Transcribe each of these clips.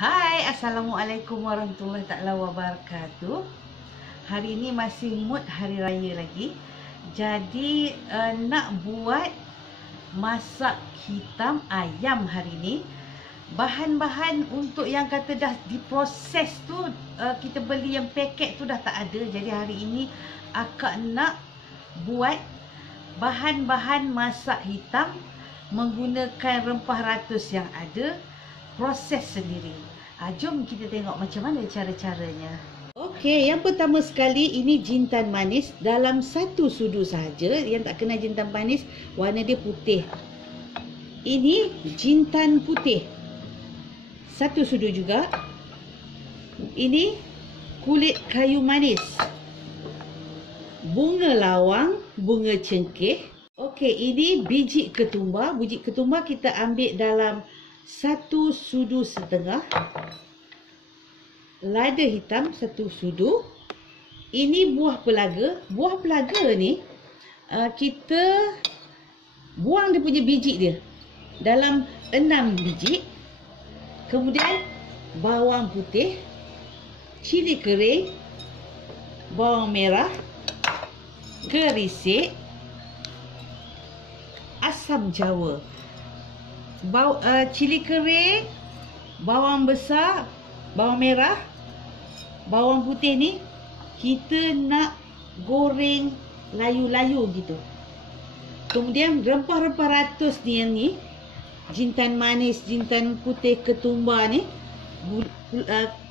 Hai, Assalamualaikum warahmatullahi taala wabarakatuh. Hari ini masih mood hari raya lagi. Jadi nak buat masak hitam ayam hari ini. Bahan-bahan untuk yang kata dah diproses tu, kita beli yang paket tu dah tak ada. Jadi hari ini akak nak buat bahan-bahan masak hitam menggunakan rempah ratus yang ada, proses sendiri. Jom kita tengok macam mana cara-caranya. Okey, yang pertama sekali ini jintan manis dalam satu sudu sahaja. Yang tak kena jintan manis, warna dia putih. Ini jintan putih, satu sudu juga. Ini kulit kayu manis, bunga lawang, bunga cengkeh. Okey, ini biji ketumbar. Biji ketumbar kita ambil dalam satu sudu setengah. Lada hitam satu sudu. Ini buah pelaga. Buah pelaga ni kita buang dia punya biji dia dalam 6 biji. Kemudian bawang putih, cili kering, bawang merah, gerisik, asam jawa, cili kering, bawang besar, bawang merah, bawang putih ni kita nak goreng layu-layu gitu. Kemudian rempah-rempah ratus ni, yang ni jintan manis, jintan putih, ketumbar ni,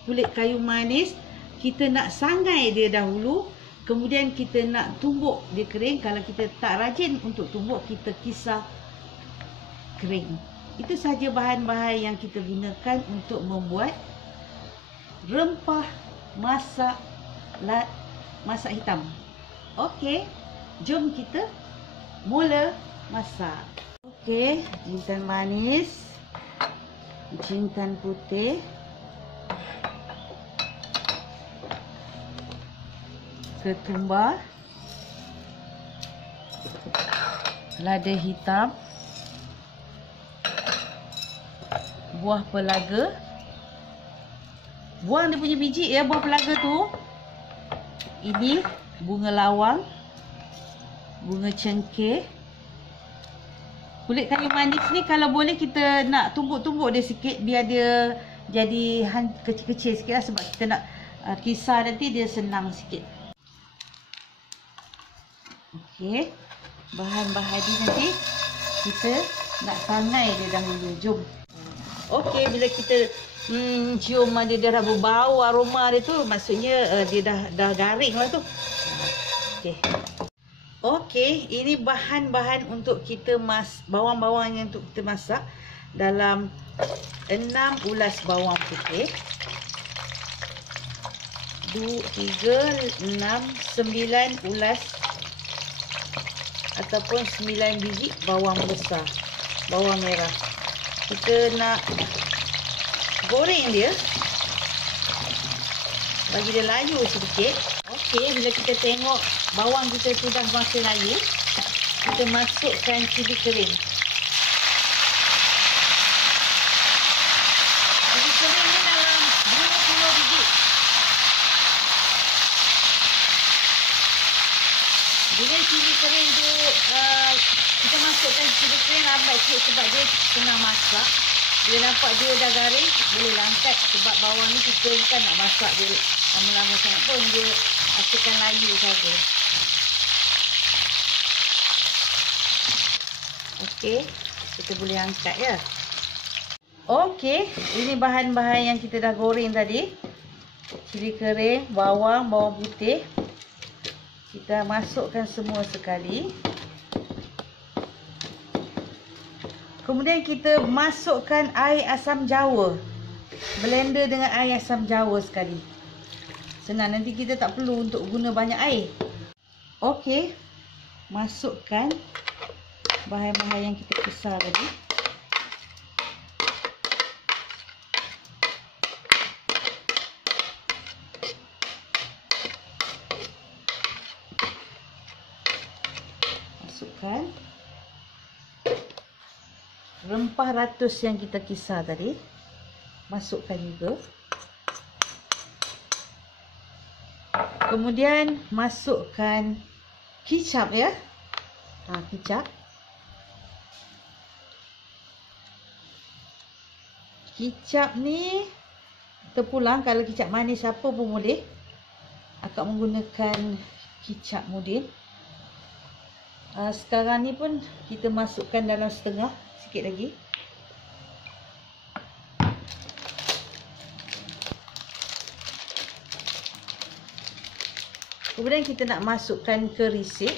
kulit kayu manis, kita nak sanggai dia dahulu. Kemudian kita nak tumbuk dia kering. Kalau kita tak rajin untuk tumbuk, kita kisar kering. Itu sahaja bahan-bahan yang kita gunakan untuk membuat rempah masak hitam. Okey, jom kita mula masak. Okey, jintan manis, jintan putih, ketumbar, lada hitam, buah pelaga. Buang dia punya biji ya, buah pelaga tu. Ini bunga lawang, bunga cengkeh. Kulit kayu manis ni kalau boleh kita nak tumbuk-tumbuk dia sikit biar dia jadi kecil-kecil sikit lah, sebab kita nak kisar nanti dia senang sikit. Okey, bahan-bahan ni nanti kita nak sanggai dia dahulu. Jom. Okey, bila kita cium dia dah berbau, aroma dia tu, maksudnya dia dah garing lah tu. Okey, ini bahan-bahan untuk kita bawang-bawang yang untuk kita masak. Dalam 6 ulas bawang putih, 2, 3, 6, 9 ulas ataupun 9 biji bawang besar, bawang merah. Kita nak goreng dia, bagi dia layu sedikit. Okey, bila kita tengok bawang kita sudah makin layu, kita masukkan cili kering. Cili kering ni dalam 20 biji. Bila cili kering tu kita masukkan cili kering lambat sikit sebab dia senang masak. Bila nampak dia dah garing, boleh angkat, sebab bawang ni kita bukan nak masak dia lama-lama sangat pun, dia asalkan layu saja. Okey, kita boleh angkat ya. Okey, ini bahan-bahan yang kita dah goreng tadi. Cili kering, bawang putih. Kita masukkan semua sekali. Kemudian kita masukkan air asam jawa. Blender dengan air asam jawa sekali. Senang, nanti kita tak perlu untuk guna banyak air. Okey, masukkan bahan-bahan yang kita kisar tadi. Masukkan rempah ratus yang kita kisar tadi. masukkan juga. Kemudian masukkan kicap ya. Kicap. Kicap ni terpulang, kalau kicap manis apa pun boleh. Akak menggunakan kicap Mudin. Sekarang ni pun kita masukkan dalam setengah, sikit lagi. Kemudian kita nak masukkan kerisik.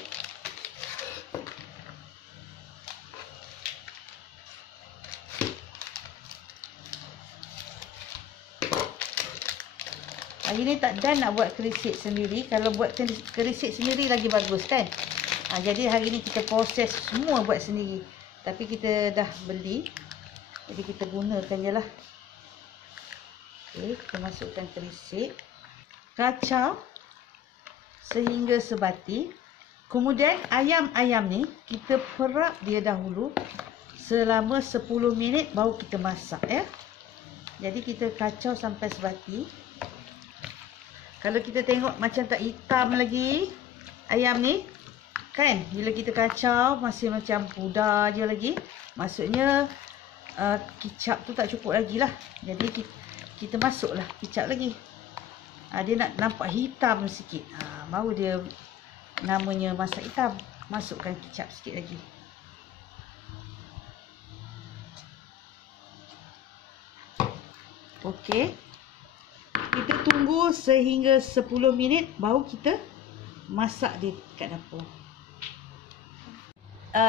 Hari ni tak dan nak buat kerisik sendiri. Kalau buat kerisik sendiri lagi bagus kan. Jadi hari ni kita proses semua buat sendiri. Tapi kita dah beli, jadi kita gunakan je lah. Okey, kita masukkan kerisik. Kacau sehingga sebati. Kemudian ayam-ayam ni kita perap dia dahulu selama 10 minit baru kita masak ya. Jadi kita kacau sampai sebati. Kalau kita tengok macam tak hitam lagi ayam ni kan, bila kita kacau masih macam pudar je lagi, maksudnya kicap tu tak cukup lagi lah. Jadi kita masuklah kicap lagi. Dia nak nampak hitam sikit, baru dia namanya masak hitam. Masukkan kicap sikit lagi. Okey, kita tunggu sehingga 10 minit baru kita masak dia kat dapur.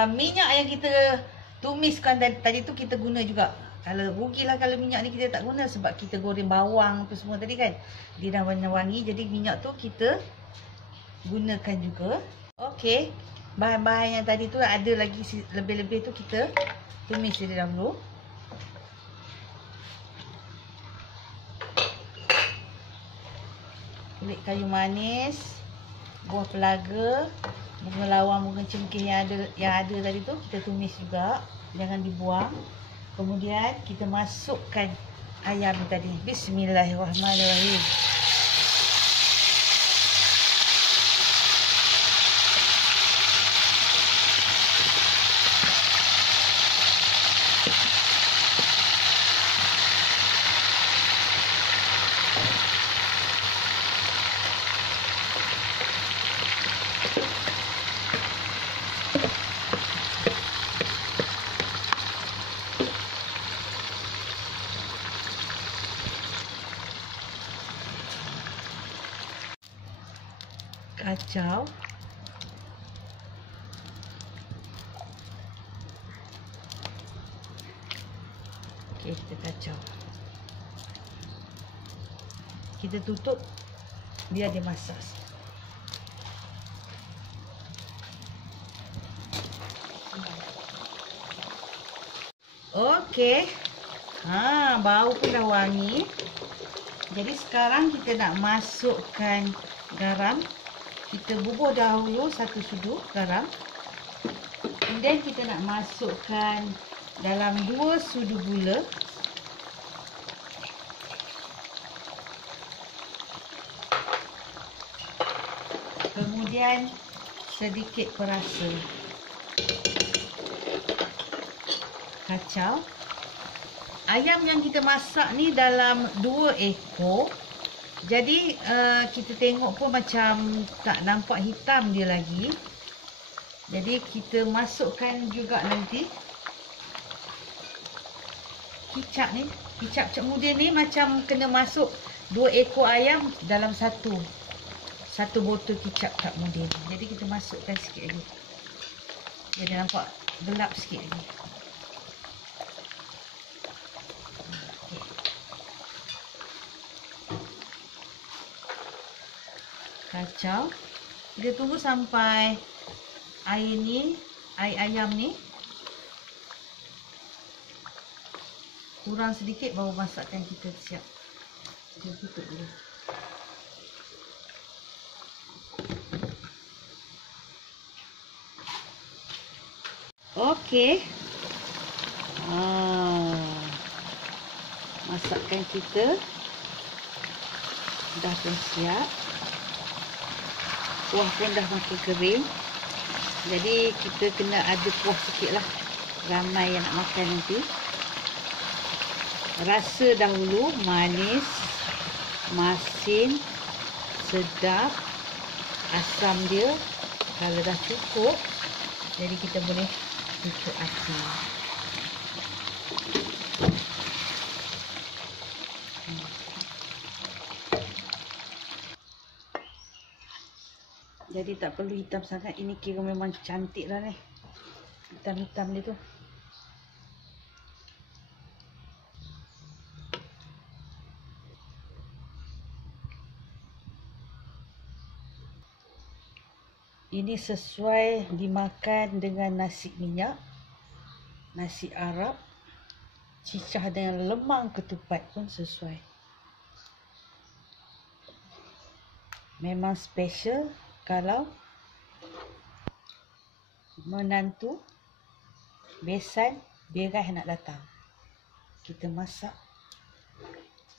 Minyak yang kita tumiskan tadi tu kita guna juga. Kalau rugilah kalau minyak ni kita tak guna, sebab kita goreng bawang tu semua tadi kan, dia dah warna-warni. Jadi minyak tu kita gunakan juga. Okey, bahan-bahan yang tadi tu ada lagi lebih-lebih tu kita tumis dia dahulu. Kulit kayu manis, buah pelaga, bunga lawang, bunga cengkeh yang ada tadi tu kita tumis juga, jangan dibuang. Kemudian kita masukkan ayam tadi. Bismillahirrahmanirrahim. Kacau. Okey, kita kacau. Kita tutup biar dia masak. Okey. Bau pun dah wangi. Jadi sekarang kita nak masukkan garam. Kita bubuh dahulu 1 sudu garam. Kemudian kita nak masukkan dalam 2 sudu gula. Kemudian sedikit perasa. Kacau. Ayam yang kita masak ni dalam 2 ekor. Jadi kita tengok pun macam tak nampak hitam dia lagi. Jadi kita masukkan juga nanti kicap ni. Kicap Cik Mudin ni macam kena masuk 2 ekor ayam dalam satu botol kicap Cik Mudin. Jadi kita masukkan sikit lagi. Jadi nampak gelap sikit lagi. Kacau. Kita tunggu sampai air ayam ni kurang sedikit baru masakan kita siap. Kita tutup dulu. Okey. Masakan kita dah pun siap. Kuah pun dah makin kering. Jadi kita kena ada kuah sikit lah. Ramai yang nak makan nanti. Rasa dahulu manis, masin, sedap, asam dia. Kalau dah cukup, jadi kita boleh tutup api. Jadi tak perlu hitam sangat. Ini kira memang cantik lah ni. Hitam-hitam dia tu. Ini sesuai dimakan dengan nasi minyak, nasi Arab, cicah dengan lemang ketupat pun sesuai. Memang special kalau menantu besan beras nak datang. Kita masak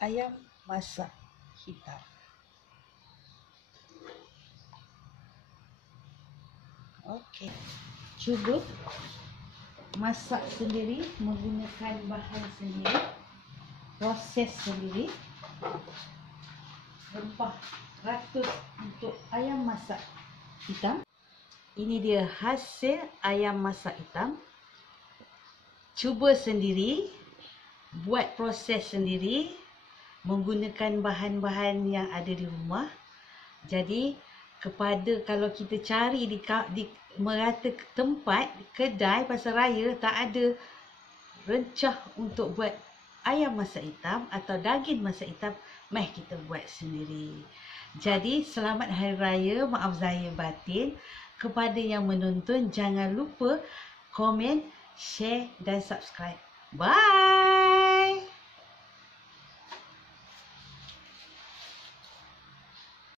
ayam masak hitam. Okey, cuba masak sendiri menggunakan bahan sendiri, proses sendiri. Rempah ratus untuk ayam masak hitam. Ini dia hasil ayam masak hitam. Cuba sendiri, buat proses sendiri menggunakan bahan-bahan yang ada di rumah. Jadi kepada kalau kita cari di merata tempat kedai pasar raya tak ada rencah untuk buat ayam masak hitam atau daging masak hitam, mari kita buat sendiri. Jadi selamat Hari Raya, maaf zahir batin. Kepada yang menonton, jangan lupa komen, share dan subscribe. Bye.